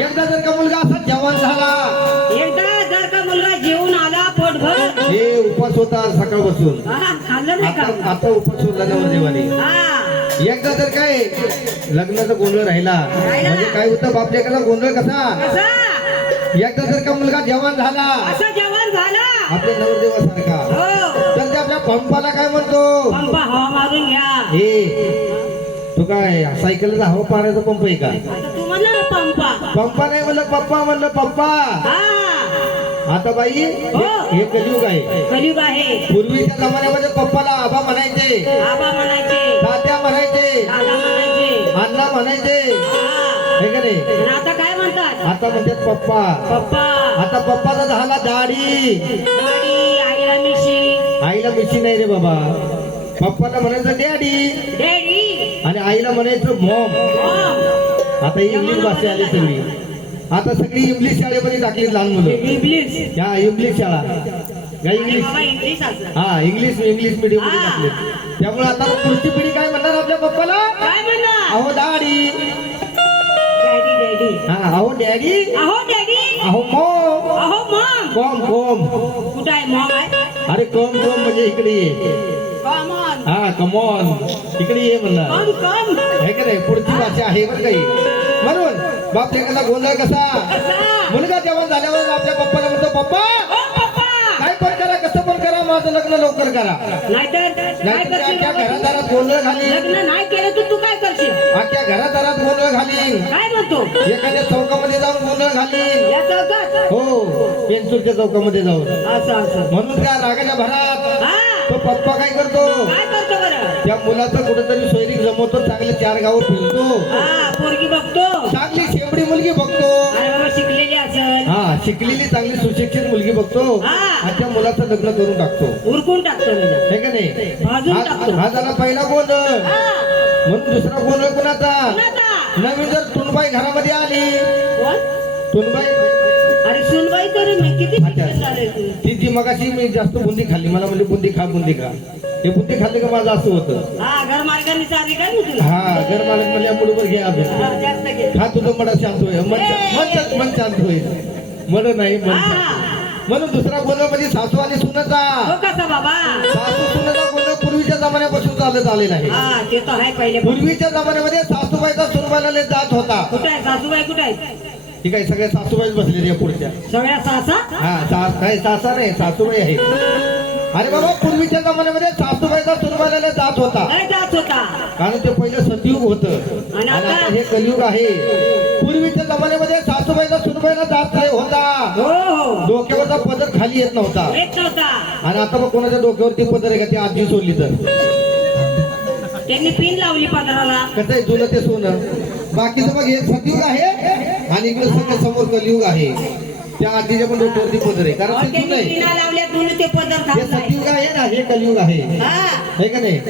एकदा जर का मुलगा असा जवान झाला, एकदा जर का मुलगा जेवून आला पोटभर, हे उपास होता सकाळपासून, खाल्लं नाही आता का? आता उपास सोडला नवरदेवाने. एकदा जर काय लग्नाचा गोंधळ राहिला म्हणजे काय होतं बापल्याकडला गोंधळ कसा, कसा? एकदा जर का मुलगा जवान झाला असं जेवण झालं. आपल्या नवरदेवासारखा, हो. तर ते आपल्या पंपाला काय म्हणतो, पंपा हवा मारून घ्या. हे तो काय सायकलचा हवा पाण्याचा पंप आहे का? आता तू म्हणला ना पंपा. पंपा नाही म्हणलं पप्पा, म्हणलं पप्पा. हा, आता बाई हो. हे कलियुग आहे. कलियुग आहे. पूर्वीच्या जमान्यामध्ये पप्पाला आबा म्हणायचे, आबा म्हणायचे, तात्या म्हणायचे, दादा म्हणायचे, अण्णा म्हणायचे, हा. हे का नाही? आणि आता काय म्हणतात? आता म्हणतात पप्पा. पप्पा. आता पप्पाचा झाला दाढी, गाडी, आईला मिशी, आईला मिशी नाही रे बाबा. पप्पाला म्हणायचं डॅडी डॅडी, आणि आईला म्हणायचं मॉम. मॉम. आता इंग्लिश भाषा आली सगळी. आता सगळी इंग्लिश शाळेमध्ये टाकली लहान मुलं. इंग्लिश. या इंग्लिश शाळा, या अरे इंग्लिश, बाबा, इंग्लिश असलं. हा इंग्लिश मीडियम मध्ये हा. टाकले. त्यामुळे आता पुढची पिढी काय म्हणणार आपल्या पप्पाला, काय म्हणणार? अहो दाढी, डॅडी, डॅडी. हा अहो डॅडी, अहो डॅडी, अहो मॉम, अहो मॉम. Com com. कुठं आहे मॉम आहे? अरे कॉम कॉम म्हणजे इकडे ये. Come on. हा कमॉन, इकडे ये म्हणला. कम कम. हे का नाही, पुढची भाषा आहे बरं काही. म्हणून बाप लेकाचा गोंधळ कसा, कसा? मुलगा जेवण झाल्यावर आपल्या पप्पाला म्हणतो पप्पा ओ पप्पा. काय पण करा, कसं पण करा, माझं लग्न लवकर करा. नाहीतर काय नाही करशील अख्ख्या बाबा? घरादारात गोंधळ घाली, लग्न नाही केलं तर तू काय करशील? अख्ख्या घरादारात गोंधळ घाली, काय म्हणतो? एखाद्या चौकामध्ये जाऊन गोंधळ घाली. या चौकात. हो, पेंचूरच्या चौकामध्ये जाऊन. असं असं. म्हणून त्या रागाच्या भरात हा. तो पप्पा काय करतो, काय करतो बरं? त्या मुलाचं कुठेतरी सोयरीक जमवतो, चांगले 4 गावं फिरतो, हा, पोरगी बघतो. चांगली शेवडी मुलगी बघतो. अरे बाबा, शिकलेली असेल. हा शिकलेली चांगली सुशिक्षित मुलगी बघतो हा. आणि त्या मुलाचं लग्न करून टाकतो. उरकून टाकतो म्हणजे. हे का नाही, भाजून टाकतो. हा झाला पहिला गोंधळ. हा. म्हणून दुसरा गोंधळ कुणाचा, कुणाचा? नवीन जर तुनबाई घरामध्ये आली, कोण? तुनबाई अरे सुनबाई तरी मी किती अच्छा. शिकत झाले तू. ती मगाशी मी जास्त बुंदी खाल्ली, मला म्हणजे बुंदी खा बुंदी खा. हे बुंदी खाल्ली का माझं असं होतं. हा, घर मार्गाने चालली काय मी तुला? हा घर मालक म्हणल्या मुलूवर घे अभ्यास, हा, जास्त घे. खा तुझं मडा शांत होईल, मन शांत होईल. मड नाही मन शांत होईल. म्हणून दुसरा गोंधळ म्हणजे सासू आणि सुनाचा. हो कसा बाबा? सासू सुनाचा गोंधळ पूर्वीच्या जमान्यापासून चालत आलेला आहे. हा, ते तर आहे पहिले. पूर्वीच्या जमान्यामध्ये सासूबाईचा सुनबाईला लय जात होता. कुठे आहे सासूबाई? कुठे आहे? ठीक आहे, सगळ्या सासूबाईच बसलेल्या या पुढच्या. सगळ्या सासा. हा नाही सासा नाही, सासूबाई आहे. अरे बाबा, पूर्वीच्या जमान्यामध्ये सासूबाईचा सुनबाईला लय जात होता, लय जात होता. कारण ते पहिलं सतयुग होतं आणि आणि आता? आता हे कलियुग आहे. पूर्वीच्या जमान्यामध्ये सासूबाईचा सुनबाईला जात नाही होता, हो हो. डोक्यावरचा पदर खाली येत नव्हता. येत नव्हता. आणि आता मग कोणाच्या डोक्यावरती पदर आहे का, ती आजी सोडली तर त्यांनी पिन लावली पदराला. कसं आहे जुनं ते सोनं. बाकीचं मग हे सतयुग आहे आणि इकडे सगळं समोर कलियुग आहे. त्या आजीच्या पण डोक्यावरती पदर आहे, कारण ते जुनं त्यांनी आहे. पिना लावल्या म्हणून ते पदर हे थांबलाय. सतयुग आहे ना, हे कलियुग आहे. हा, हे का नाही.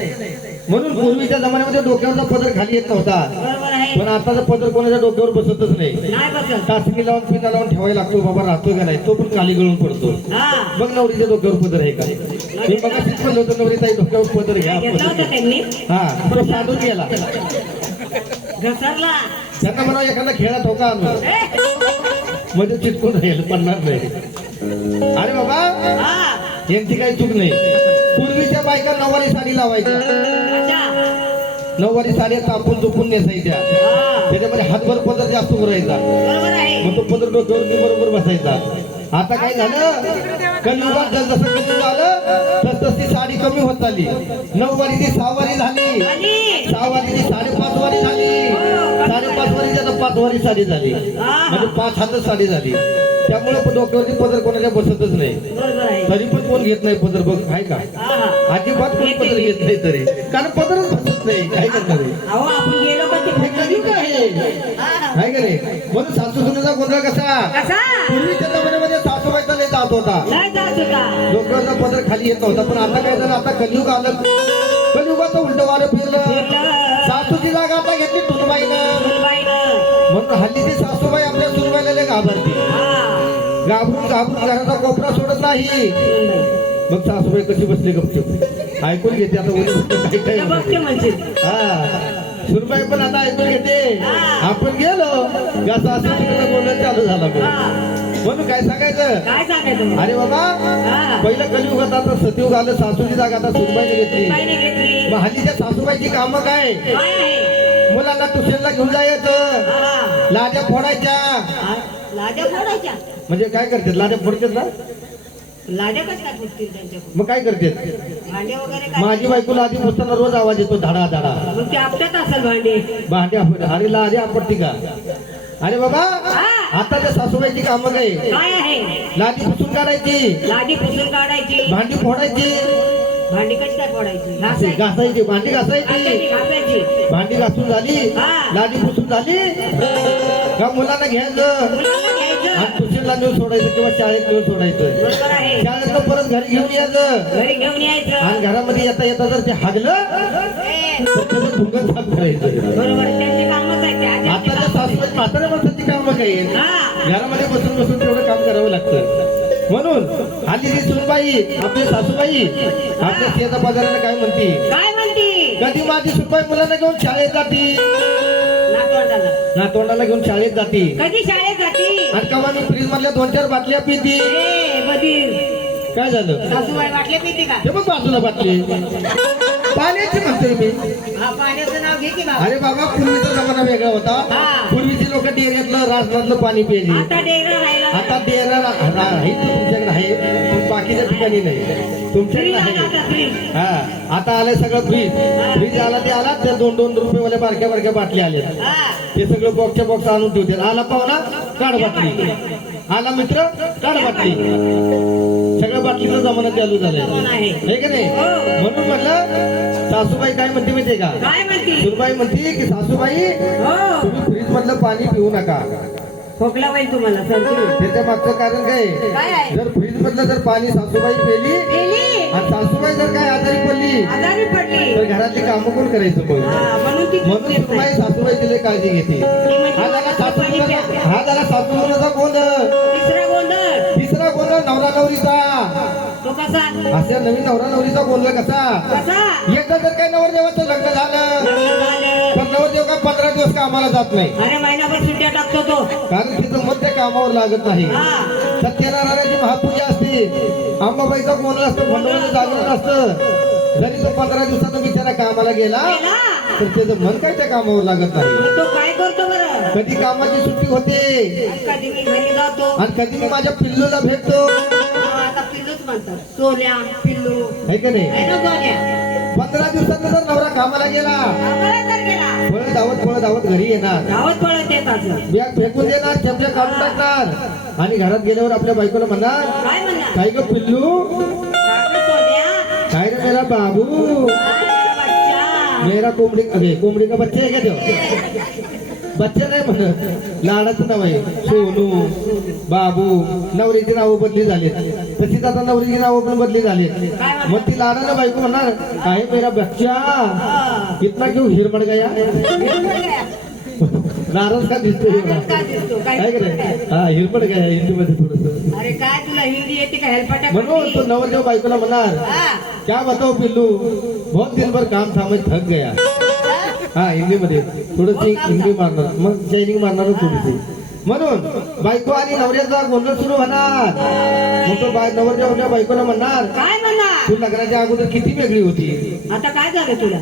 म्हणून पूर्वीच्या जमान्यामध्ये डोक्यावरचा पदर खाली येत नव्हता, बरोबर आहे. पण आताचा पदर कोणाच्या डोक्यावर बसतच नाही. नाही बसत. टाचणी लावून पिना लावून ठेवायला लागतो, बाबा राहतो का नाही, तो पण खाली गळून पडतो. हा, मग नवरीच्या डोक्यावर पदर आहे का, मी बघा शिकवलं होतं, नवरी ताई डोक्यावर पदर घ्या. घेतला होता त्यांनी. हा तो साधून गेला. घसरला. त्यांना म्हणा एखादा खेळात होका आणून मध्ये चिटकून राहील, पडणार नाही. अरे बाबा, हा, यांची काही चूक नाही. पूर्वीच्या बायका नऊवारी साडी लावायच्या, अच्छा. नऊवारी साड्या तापून चुपून नेसायच्या, हा, त्याच्यामध्ये हातभर पदर जास्त उरायचा, बरोबर आहे. मग तो पदर डोक्यावरती बरोबर बसायचा. आता काय झालं, कलियुगात जसं कलियुग आलं तस तशी साडी कमी होत चालली. 9 वारीची 6 वारी झाली, आणि 6 वारीची 5.5 वारी झाली, 5.5 वारीची आता 5 वारी साडी झाली, म्हणजे 5 हातच साडी झाली. त्यामुळे डोक्यावरती पदर कोणाच्या बसतच नाही. बरोबर आहे. तरी पण कोण घेत नाही पदर, बघ आहे का, हा, हा. अजिबात कोण पदर घेत नाही तरी, कारण पदरच बसत नाही. काय करणार आहे? अहो, आपण गेलो का हे ते कलियुग आहे, हा. आहे का नाही. म्हणून सासू सुनेचा गोंधळ कसा, कसा? पूर्वीच्या जमान्यामध्ये सासूबाईचा लय जात होता, नाही जात होता. डोक्यावरचा पदर खाली येत नव्हता. पण आता काय झालं, आता कलियुग आलं, कलियुगाचं उलट वारं फिरलं. सासूची जागा आता घेतली सुनबाईनं. सुनबाईनं. म्हणून हल्लीची सासूबाई आपल्या सुनबाईला लय घाबरते, हा. घाबरून घाबरून घराचा कोपरा सोडत नाही. मग सासूबाई कशी बसली गपचूप ऐकून घेते. आता उद्या काय काय बघते म्हणजे. हा सुनबाई पण आता ऐकून घेते. आपण गेलो कसं असं तिकडे बोलणं चालू झालं मग. हा. म्हणून काय सांगायचं, काय सांगायचं? अरे बाबा हा. पहिलं कलियुग होता, आता सतयुग आलं, सासूची जागा आता सुनबाईने घेतली. बाईने घेतली. मग हल्लीच्या सासूबाईची कामं काय, काय आहे? मुलांना ट्युशनला घेऊन जायचं, हा. लाद्या फोडायच्या. हा. लाद्या फोडायच्या. म्हणजे काय करतात, लाद्या फोडतात ना, लाद्या कसं काय फुटतील त्यांच्याकडून? मग काय करतात. भांडे वगैरे काय? माझी बायको लादी पुसताना रोज आवाज येतो, धाडा धाडा. मग ते आपल्यात असेल भांडे. भांडे आपण, अरे लादी आपटती का. अरे बाबा हा. आता त्या सासूबाईची कामं काय, काय आहे? लादी पुसून काढायची, लादी पुसून काढायची. भांडी फोडायची, भांडी कशी काय फोडायची? असे घासायची. घासायची, भांडी घासायची. घासायची. भांडी घासून झाली, हा. लादी पुसून झाली का मुलांना घ्यायचं मुलांना घ्यायचं. आणि ट्युशनला नेऊन सोडायचं किंवा शाळेत नेऊन सोडायचं. बरोबर आहे. शाळेतनं परत घरी घेऊन यायचं घरी घेऊन यायचं. आणि घरामध्ये येता येता जर ते हागलं ए, तर त्याचं धुंगण साफ करायचं. बरोबर त्यांची कामच आहे ते. आधी आता त्या कामं. सासूबाई म्हाताऱ्या माणसाची कामं काही आहेत. हा. घरामध्ये बसून बसून तेवढं काम करावं लागतं. म्हणून हल्ली ती सुनबाई आपली सासूबाई आपल्या शेता बाजाराला काय म्हणती, काय म्हणती? कधी माझी सुनबाई मुलांना घेऊन शाळेत जाती, नातवंडाला. नातवंडाला घेऊन शाळेत जाती, कधी शाळेत जाती? आणि केव्हा मी फ्रीज मधल्या 2-4 बाटल्या पिती. ए, बधीर. काय झालं, सासूबाई वाटले पिती का? ते पण बाजूला बाटली पाण्याची म्हणतोय मी. हा, पाण्याचं नाव घे की बाबा. अरे बाबा पूर्वीचा जमाना वेगळा होता. हा. पूर्वीची लोक डेऱ्यातलं राजनातलं पाणी प्यायची. आता डेगरा राहिला. आता डेरा आहे तुमच्याकडे आहे, पण बाकीच्या ठिकाणी नाही. तुमच्याकडे फ्रीज आला आहे. आता, फ्रीज. हा, आता आलंय सगळं फ्रीज. फ्रीज आला ते आला, त्या 2-2 रुपयेवाल्या बारक्या बारक्या बाटल्या आल्या. हा. ते सगळं बॉक्सच्या बॉक्स आणून ठेवते. आला पाहुणा काढ बाटली, आला मित्र काढ बाटली. सगळं बाटलीचा जमाना चालू झालाय, जमाना आहे. हे का नाही. हो. म्हणून म्हटलं सासूबाई काय म्हणते माहितीये का, काय म्हणती? सुनबाई म्हणते की सासूबाई हो. तुम्ही फ्रीज मधलं पाणी पिऊ नका. खोकला होईल तुम्हाला, सर्दी होईल. त्याच्या मागचं कारण काय, काय आहे? जर फ्रीज मधलं जर पाणी सासूबाई पेली गेली. आणि सासूबाई जर काय आजारी पडली आजारी पडली. तर घरातली कामं कोण करायचं मग. हा, म्हणून ती म्हणून पित सुनबाई नाही. सासूबाई तिला काळजी घेते. हा झाला सासूचा गोंधळ. तिसरा गोंधळ. तिसरा गोंधळ नवरा नवरीचा. तो कसा? अशा नवीन नवरा नवरीचा गोंधळ कसा, कसा? एकदा जर काही नवरदेवाचं लग्न झालं झालं. तर नवरदेव काय 15 दिवस कामाला जात नाही, अरे महिनाभर सुट्ट्या टाकतो तो. कारण तिचं मन त्या कामावर लागत नाही. हा. सत्यनारायणाची महापूजा असते, अंबाबाईचा गोंधळ असतो, खंडोबाचं जागरण असतं. जरी तो 15 दिवसाचा बिचारा कामाला गेला गेला. तर त्याचं मन काय त्या कामावर लागत नाही. मग तो काय करतो बरं? कधी कामाची सुट्टी होते कधी मी घरी जातो. आणि कधी मी माझ्या पिल्लूला भेटतो, हा, आता पिल्लूच म्हणतात. सोन्या, पिल्लू. है का नाही. आहे ना सोन्या? 15 दिवसात जर नवरा कामाला गेला, आम्हाला तर गेला. फळं धावत घरी येणार, धावत पळत येतात. बॅग फेकून देणार, चपल्या काढून टाकणार आणि घरात गेल्यावर आपल्या बायकोला म्हणणार, काय म्हणणार? काय ग पिल्लू, काय ग सोन्या? काय रे मेरा बाबू, काय ग बच्चा? मेरा कोंबडी, अरे कोंबडी का बच्चा आहे का देव. बच्चा नाही म्हणत, लाडाचं नाव आहे सोनू, बाबू. नवरीची नावं बदली झाली, तशीच आता नवरीची नावं पण बदली झाली. मग ती लाडानं बायको म्हणणार, काय मेरा बच्चा, हा. कितना क्यों हिरमड गया. नाराज का दिसतोय काय दिसतो? काय काय करायचं, हा हिरमड गया हिंदी मध्ये थोडस. अरे काय तुला हिंदी येते का? हेलपाटा म्हणून तो नवरदेव बायकोला म्हणणार, क्या बताओ पिल्लू, बहुत दिन भर काम था मैं थक गया. हा हिंदी मध्ये थोडस हिंदी मारणार, मग शायनिंग मारणार थोडीशी. म्हणून बायको आणि नवऱ्याचा गोंधळ सुरू होणार. मग तो नवरदेव बायकोला म्हणणार, काय म्हणणार? तू लग्नाच्या अगोदर किती वेगळी होती. आता काय झालं तुला?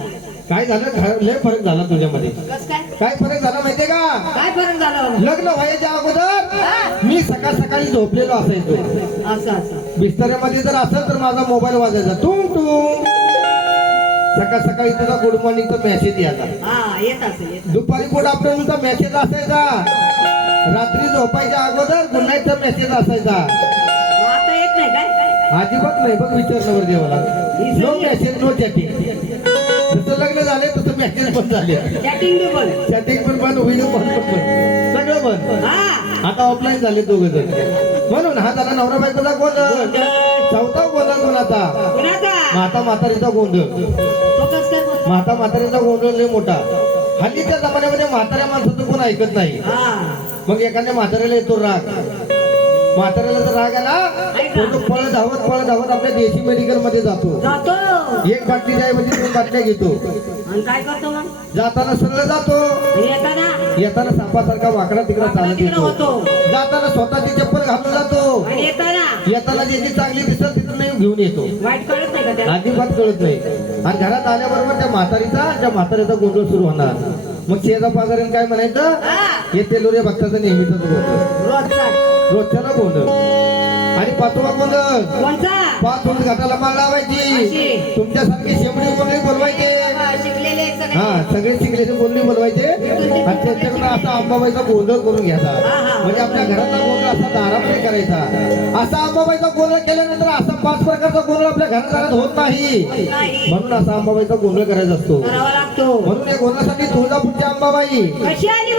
काय झालं, लय फरक झाला तुझ्यामध्ये. कस काय? काय फरक झाला माहितीये का, काय फरक झाला? लग्न व्हायच्या अगोदर मी सकाळ सकाळी झोपलेलो असायचो. असं असं. बिस्तऱ्यामध्ये जर असेल तर माझा मोबाईल वाजायचा टुंग टुंग. सकाळ सकाळी तुझा गुड मॉर्निंगचा मेसेज यायचा. हा, येत असेल येत. दुपारी गुड आफ्टरनूनचा मेसेज असायचा. रात्री झोपायच्या अगोदर गुड नाईटचा मेसेज असायचा. मग आता येत नाही काय? अजिबात नाही बघ, विचारल्यावर देवाला. No message no chatting. जसं लग्न झाले तसं मेसेज पण झाले, चॅटिंग बी बोल. चॅटिंग पण बंद, व्हिडिओ कॉल पण बंद, सगळं बंद. हा. आता ऑफलाईन झाले दोघ जण. म्हणून हा झाला नवरा बायकोचा गोंधळ. चौथा गोंधळ कोणाचा, कुणाचा? माता म्हातारीचा गोंधळ. तो कस काय बोलतो? माता म्हातारीचा गोंधळ लय मोठा. हल्लीच्या जमान्यामध्ये म्हाताऱ्या माणसाचं कोण ऐकत नाही. हा. मग एखाद्या म्हाताऱ्याला येतो राग. म्हाताऱ्याला जर राग आला तर तो पळ धावत आपल्या देशी मेडिकल मध्ये जातो. जातो. एक बाटली ऐवजी 2 बाटल्या घेतो आणि काय करतो मग जाताना सरळ जातो, येताना येताना सापासारखा वाकडा तिकडा चालत वाकडा तिकडा येतो, होतो. जाताना स्वतःची चप्पल घालून जातो, आणि येताना ज्याची चांगली दिसत तिथून नाही घेऊन येतो. वाईट कळत नाही का त्याला अजिबात कळत नाही. आणि घरात आल्याबरोबर त्या म्हातारीचा गोंधळ सुरू होणार. मग शेजा पाजारीन काय म्हणायचं, येते लोरे भक्ताचा नेहमीचाच गोंधळ, रोजचा रोजच्याला गोंधळ. आणि पाचवा गोंधळ, कोणचा 5 वर्ष घाटाला माळ लावायची, अशी. तुमच्यासारखी शेंबडी बोलणे बोलवायचे. शिकलेले सगळे. हा, सगळे शिकलेले बोलणे बोलवायचे आणि त्यांच्याकडून असा अंबाबाईचा गोंधळ करून घ्यायचा. म्हणजे आपल्या घरातला गोंधळ असा दारामध्ये करायचा. असा अंबाबाईचा गोंधळ केल्यानंतर असा 5 प्रकारचा गोंधळ आपल्या घरात होत नाही. नाही. म्हणून असा अंबाबाईचा गोंधळ करायचा असतो. करावा लागतो. म्हणून या गोंधळासाठी तुळजापूरची अंबाबाई कशी आली